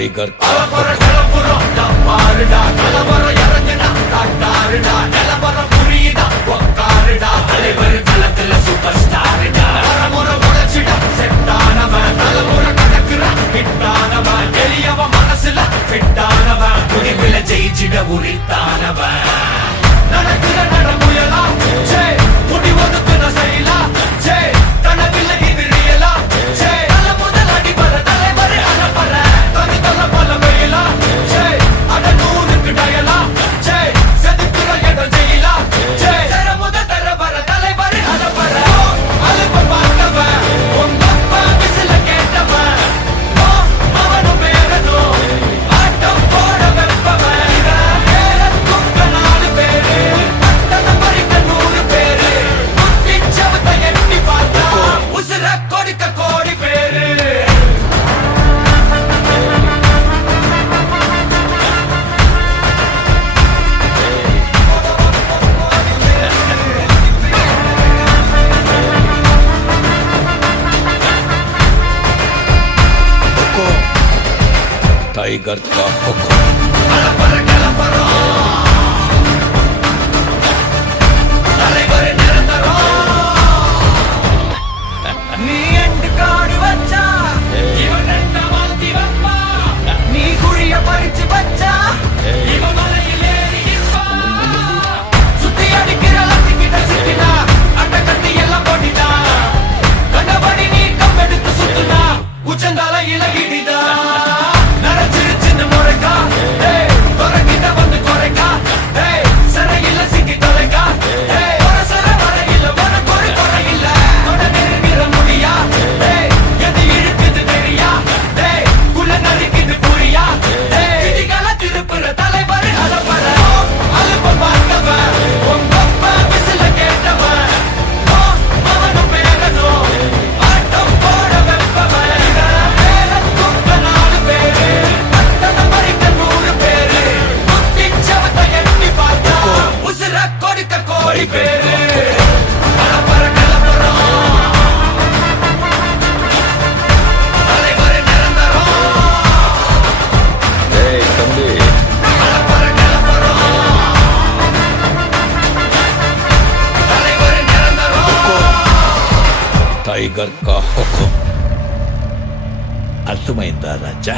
Tiger ஜெயிச்சிட உரித்தானவன் நடக்கிற நடமுயலா முடி ஒதுக்குன செயலா கனவில்லை இது ரியலா தல முதல் அடிபர தலைவர் அனப்பற தனி தல பல வெயிலா அட நூறுக்கு டயலா செதுக்குற இடம் ஜெயிலா தர முத தர வர தலைவர் அனப்பற அலுப்ப பார்த்தவன் உங்க அப்பா விசில கேட்டவன் அவனும் பேரனோ ஆட்டம் போட வெப்பவன் பேரத்துக்க 4 பேரு பட்டத பறிக்க 100 பேரு குத்தி சவத்தை எட்டி பார்த்தா உசுர கொடுக்க கோடி பேரு டைகர் கா हुक्म நீ எண்டு காடு வச்சா இவன் ரெண்ட மாத்தி வப்பா நீ குழிய பறிச்சு வச்சா இவன் மலையில் ஏறி நிற்பா சுத்தி அடிக்கிற லட்சிக்கிட்ட சிக்கினா அண்ட கட்டி எல்லாம் போட்டிதா கண்டபடி நீ கம்பெடுத்து சுத்துனா உச்சந்தால இலகிடிதா நரைச்சிரு சின்ன முறைக்கா துறக்கிட்ட வந்து குறைக்கா சிறையில சிக்கி தொலைக்கா சர வரையில உனக்கு ஒரு குறையில்ல தொட நெருங்கிற முடியா எது இழுக்குது தெரியா குள்ள நறுக்குது புரியா விதிகள திருப்புற தலைவர் அலப்பற அலுப்ப பார்த்தவன் உங்க அப்பா விசில கேட்டவன் அவனும் பேரனோ ஆட்டம் போட வெப்பவன் பேரத்துக்க 4 பேரு பட்டத பறிக்க 100 பேரு குத்தி சவத்தை எட்டி பார்த்தா உசுர கொடுக்க கோடி பேரு கலப்பற கலப்பறம் தலைவர் நிரந்தரம் ஏய் தம்பி கலப்பற கலப்பறம் தலைவர் நிரந்தரம் டைగర్ కా हुक्म అర్థమైందా రాజా?